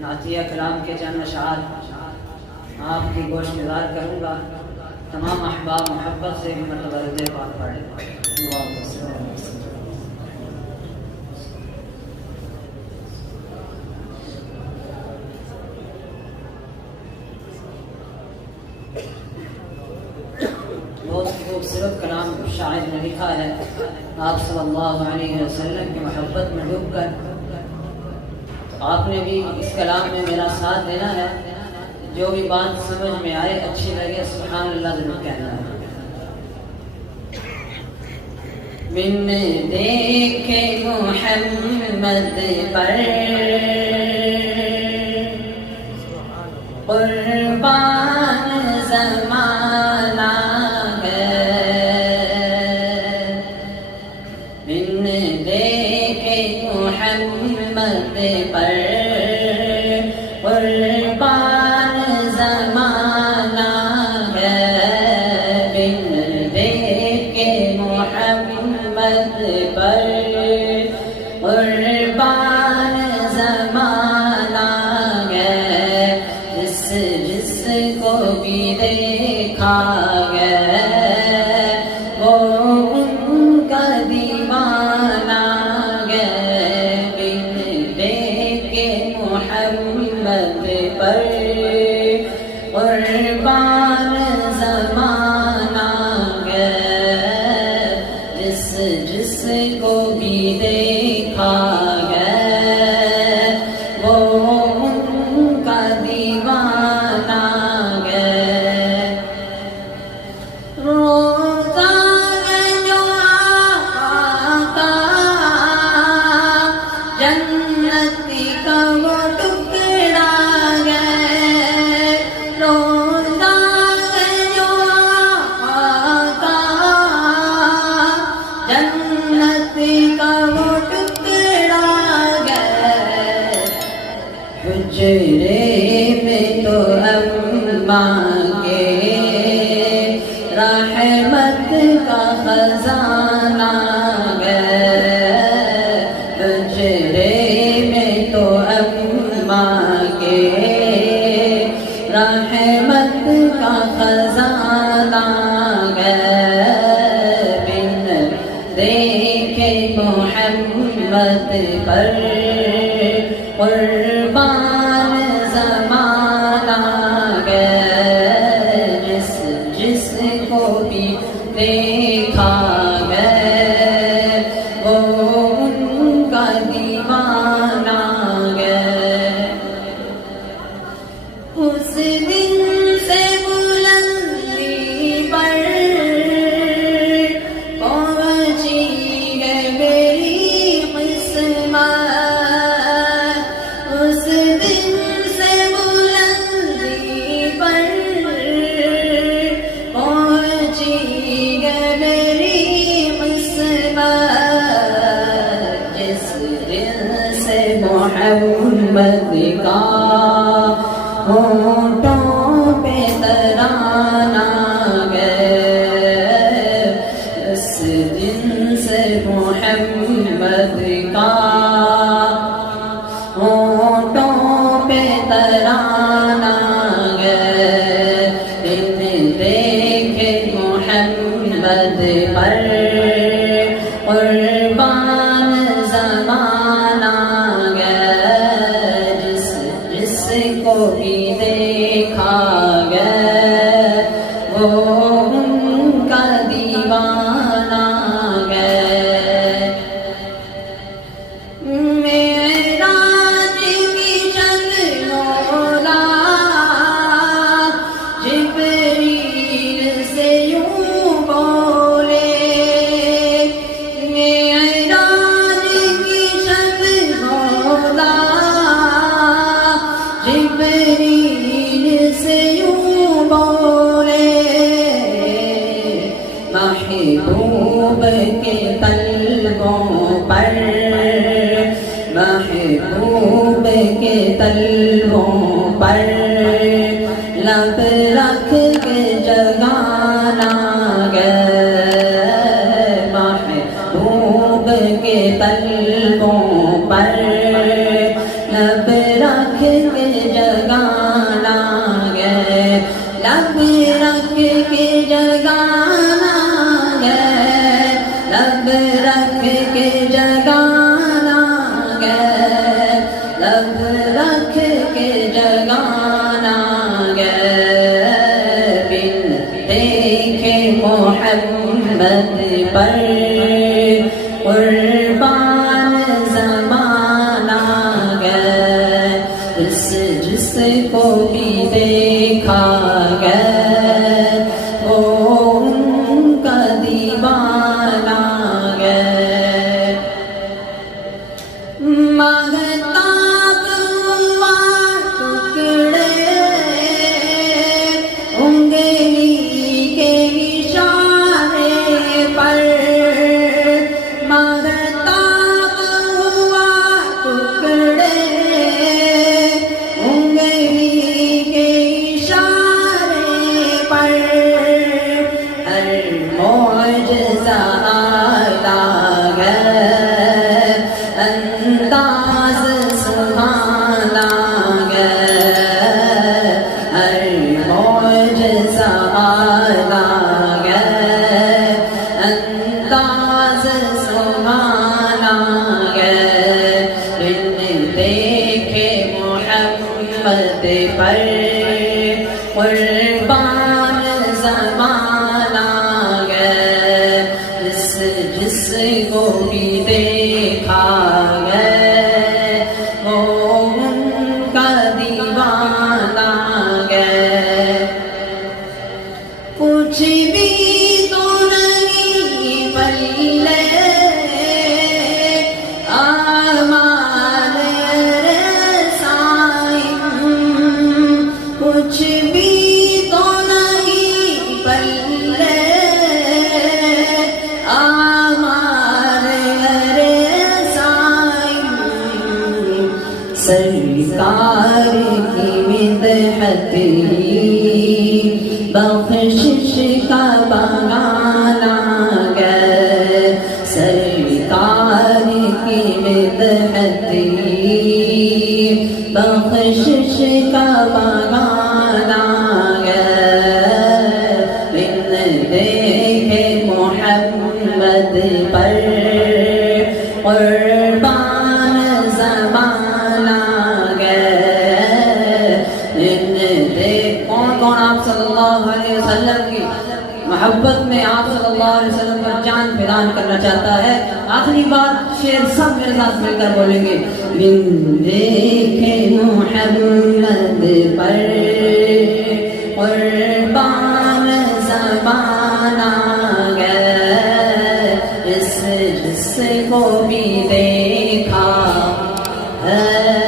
نعتیہ کلام کے چند اشعار آپ کی گوش گزار کروں گا۔ تمام احباب محبت سے مرتبہ رضا پاک پڑھیں۔ بہت خوبصورت کلام شاعر نے لکھا ہے۔ آپ صلی اللہ علیہ وسلم کی محبت میں ڈوب کر آپ نے بھی اس کلام میں میرا ساتھ دینا ہے۔ جو بھی بات سمجھ میں آئے، اچھی لگے، سبحان اللہ ضرور کہنا ہے۔ من دیکھے محمد پر قربان زمانہ ہے، من دیکھے محمد پر قربان زمانہ ہے، من دیکھے محمد پر قربان زمانہ ہے، جس کو بھی دیکھا گیا وہ ان کا دیوانہ ہے، بن دیکھے محمد پر قربان زمانہ ہے، جس کو بھی دیکھا گیا وہ ان کا دیوانہ ہے۔ روزہ جو آقا جنت کا وہ ٹکڑا ہے، روزہ جو آقا جنت کا وہ ٹکڑا ہے، حجرے میں تو اماں کے رحمت کا خزانہ ہے، حجرے میں تو اماں کے رحمت کا خزانہ ہے، بن دیکھے محمد پر قربان زمانہ ہے، جس کو بھی دیکھا گیا وہ ان کا دیوانہ ہے۔ اس دن سے بلندی پر پہنچی ہے میری قسمت، اس دن سے بلندی پر پہنچی ہے میری قسمت، جس دن سے محمد کا ہونٹوں پہ ترانہ ہے، اس دن سے محمد کا ہونٹوں پہ ترانہ ہے، بن دیکھے محمد پر قربان زمانہ ہے، جس کو بھی دیکھا گیا وہ ان کا دیوانہ ہے۔ معراج کی چند رات جبریل سے یوں بولے، معراج کی چند رات جبریل سے یوں بولے، محبوب کے طلبوں پر، محبوب کے طلبوں پر لب رکھ کے جگانا ہے، محبوب کے طلبوں قلبوں پر لب رکھ کے جگانا گے، لب رکھ کے جگانا گے، لب رکھ کے جگانا گے، لب رکھ کے جگانا گے، بن دیکھے محمد پر قربان زمانہ گئے، جس کو بھی دیکھا گئے وہ ان کا دیوانہ گئے، مہتاب ہوا ٹکڑے انگلی کے اشارے پر، مہتاب ہوا ٹکڑے انگلی کے اشارے پر، ہر معجزہ آتا گئے، انداز سبحانہ گئے، ہر معجزہ آتا گئے، انداز سبحانہ گئے، بن دیکھے محمد پر قربان زمانہ گئے، جس کو بھی دیکھا گئے وہ ان کا دیوانہ گئے، کچھ بھی تو نہیں پلے اعمال رسائن، کچھ بھی تو نہیں پلے اعمال رسائن، سرکار کی مدحت ہی بخشش کا بہانہ گئے، سرکار کی مدحت ہی بخشش کا بہانہ گئے، بن دیکھے محمد پر قربان زمانہ گئے، بن دیکھ کون آپ صلی اللہ علیہ وسلم کی محبت میں آپ صلی اللہ علیہ وسلم پر جان فدان کرنا چاہتا ہے؟ آخری بات شعر سب میرے ساتھ مل کر بولیں گے، بن دیکھے محمد پر قربان زمانہ گئے، جس کو بھی دیکھا ہے